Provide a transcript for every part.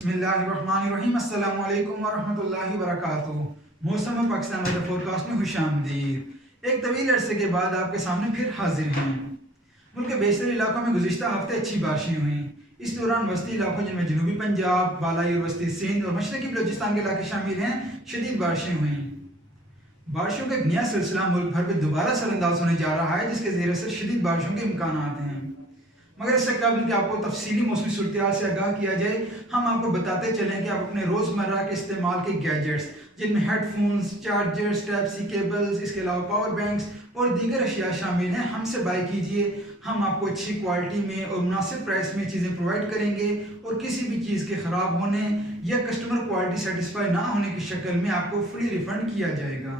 बिस्मिल्लाहिर्रहमानिर्रहीम। अस्सलाम वालेकुम वरहमतुल्लाहि वबरकातुहू। मौसम पाकिस्तान वेदर फोरकास्ट में खुशामदीद। एक तवील अरसे के बाद आपके सामने फिर हाजिर हैं। मुल्क के बेशतर इलाकों में गुज़िश्ता हफ्ते अच्छी बारिशें हुई। इस दौरान वस्ती इलाकों जिनमें जनूबी पंजाब, बालाई और वस्ती सिंध और मशरकी बलूचिस्तान के इलाके शामिल हैं, शदीद बारिशें हुई। बारिशों का एक नया सिलसिला मुल्क भर में दोबारा सरअंदाज होने जा रहा है, जिसके ज़ेर असर शदीद बारिशों के इम्कानात हैं। मगर इससे कबल कि आपको तफसीली मौसमी सूरत से आगाह किया जाए, हम आपको बताते चलें कि आप अपने रोज़मर्रा के इस्तेमाल के गैजेट्स, जिनमें headphones, chargers, type C cables, इसके अलावा पावर बैंक्स और दीगर अशिया शामिल हैं, हमसे बाय कीजिए। हम आपको अच्छी क्वालिटी में और मुनासिब प्राइस में चीज़ें प्रोवाइड करेंगे और किसी भी चीज़ के ख़राब होने या कस्टमर क्वालिटी सेटिस्फाई ना होने की शक्ल में आपको फुली रिफ़ंड किया जाएगा।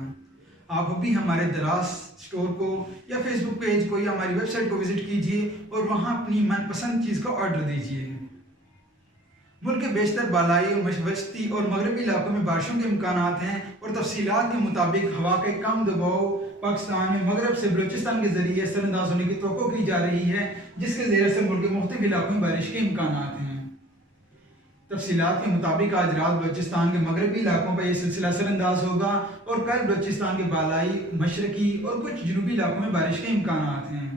आप अभी हमारे दराज स्टोर को या फेसबुक पेज को या हमारी वेबसाइट को विजिट कीजिए और वहां अपनी मनपसंद चीज़ का ऑर्डर दीजिए। मुल्क के बेशतर बालाई और वस्ती और मगरबी इलाकों में बारिशों के इम्कानात हैं और तफसीलात के मुताबिक हवा के कम दबाव पाकिस्तान में मगरब से बलूचिस्तान के जरिए सरअंदाज होने की तवक्को की जा रही है, जिसके ज़ेर से मुल्क के मुख्तलिफ इलाकों में बारिश के इम्कानात हैं। तफसीलात के मुताबिक आज रात बलूचिस्तान के मगरबी इलाकों पर यह सिलसिला सरअंदाज होगा और कल बलूचिस्तान के बालाई, मशरकी और कुछ जनूबी इलाकों में बारिश के इम्कानात हैं।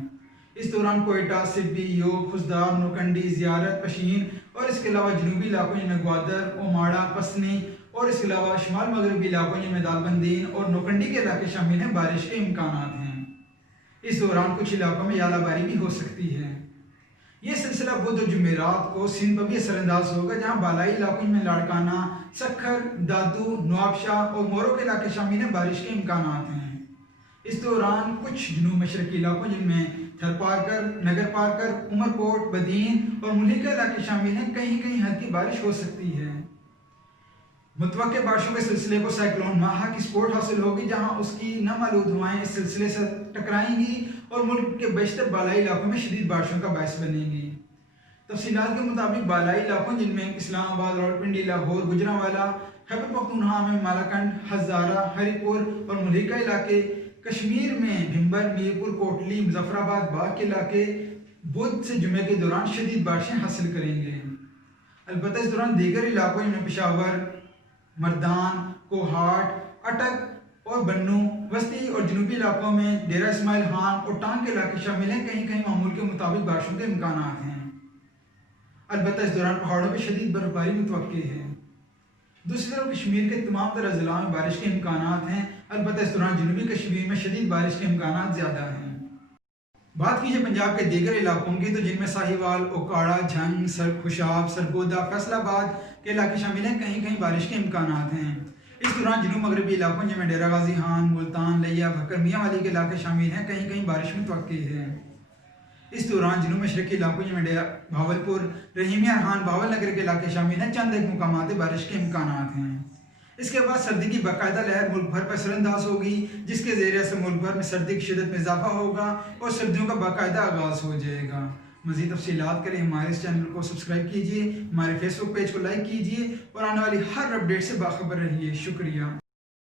इस दौरान कोयटा, सिब्बी, योग, खुशदार, नोकंडी, ज़ियारत, पशीन और इसके अलावा जनूबी इलाकों जिनमें ग्वादर, ओमाड़ा, पसनी और इसके अलावा शुमाल मगरबी इलाकों जिनमें दालबंदीन और नोकंडी के इलाके शामिल हैं, बारिश के इम्कानात हैं। इस दौरान कुछ इलाकों में यालाबारी भी हो सकती है। ये सिलसिला बुध और जुमेरात को सिंध पर भी असरअंदाज होगा, जहाँ बालाई इलाकों में लाड़काना, सखर, दादू, नवाबशाह और मोरो के इलाके शामिल हैं, बारिश के इम्कानात हैं। इस दौरान कुछ जनूब मशरकी इलाकों जिनमें थरपारकर, नगर पारकर, उमरकोट, बदीन और मुल्हिका इलाके शामिल हैं, कहीं कहीं हल्की बारिश हो सकती है। मुतवक्के बारिशों के सिलसिले को साइक्लोन माहा की सपोर्ट हासिल होगी, जहां उसकी नमालूद हवाएं इस सिलसिले से टकराएंगी और मुल्क के बेशतर बालाई इलाकों में शदीद बारिशों का बायस बनेंगी। तफसीलात के मुताबिक बालाई इलाकों जिनमें इस्लामाबाद, रावलपिंडी, लाहौर, गुजरांवाला, खैबर पख्तूनख्वा में मालाकंड, हज़ारा, हरिपुर और मुल्हिका इलाके, कश्मीर में भिंबर, मीरपुर, कोटली, मुजफ्फराबाद, बाग के इलाके बुध से जुमे के दौरान शदीद बारिशें हासिल करेंगे। अलबत्ता इस दौरान दीगर इलाकों जिनमें पेशावर, मर्दान, कोहाट, अटक और बन्नू, वस्ती और जनूबी इलाकों में डेरा इस्माइल खान और टांग के इलाके शामिल हैं, कहीं कहीं मामूल के मुताबिक बारिशों के इम्कानात हैं। अलबत्ता इस दौरान पहाड़ों पर शदीद बर्फबारी मुतवक्की है। दूसरी तरफ कश्मीर के तमाम तरह ज़िला में बारिश के इम्कानात हैं। अलबत्ता इस दौरान जनूबी कश्मीर में शदीद बारिश के इम्कानात ज़्यादा हैं। बात कीजिए पंजाब के दीगर इलाकों की, तो जिनमें साहिवाल, ओकाड़ा, झंग, खुशाब, सरगोदा, फैसलाबाद के इलाके शामिल हैं, कहीं कहीं बारिश के इम्कानात हैं। इस दौरान जनूब मगरबी इलाकों जिनमें डेरा गाजी खान, मुल्तान, लिया, भक्कर, मियाँ वाली के इलाके शामिल हैं, कहीं कहीं बारिश मुतवक्की है। इस दौरान जनूब मशरकी इलाकों जिनमें डेरा भावलपुर, रहीमिया खान, बावल नगर के इलाके शामिल हैं, चंद एक मुकामात बारिश के इम्कानात हैं। इसके बाद सर्दी की बाकायदा लहर मुल्क भर पर असरअंदाज होगी, जिसके ज़रिए से मुल्क भर में सर्दी की शिदत में इजाफा होगा और सर्दियों का बाकायदा आगाज़ हो जाएगा। मज़ीद तफसीलात के लिए हमारे इस चैनल को सब्सक्राइब कीजिए, हमारे फेसबुक पेज को लाइक कीजिए और आने वाली हर अपडेट से बाखबर रहिए। शुक्रिया।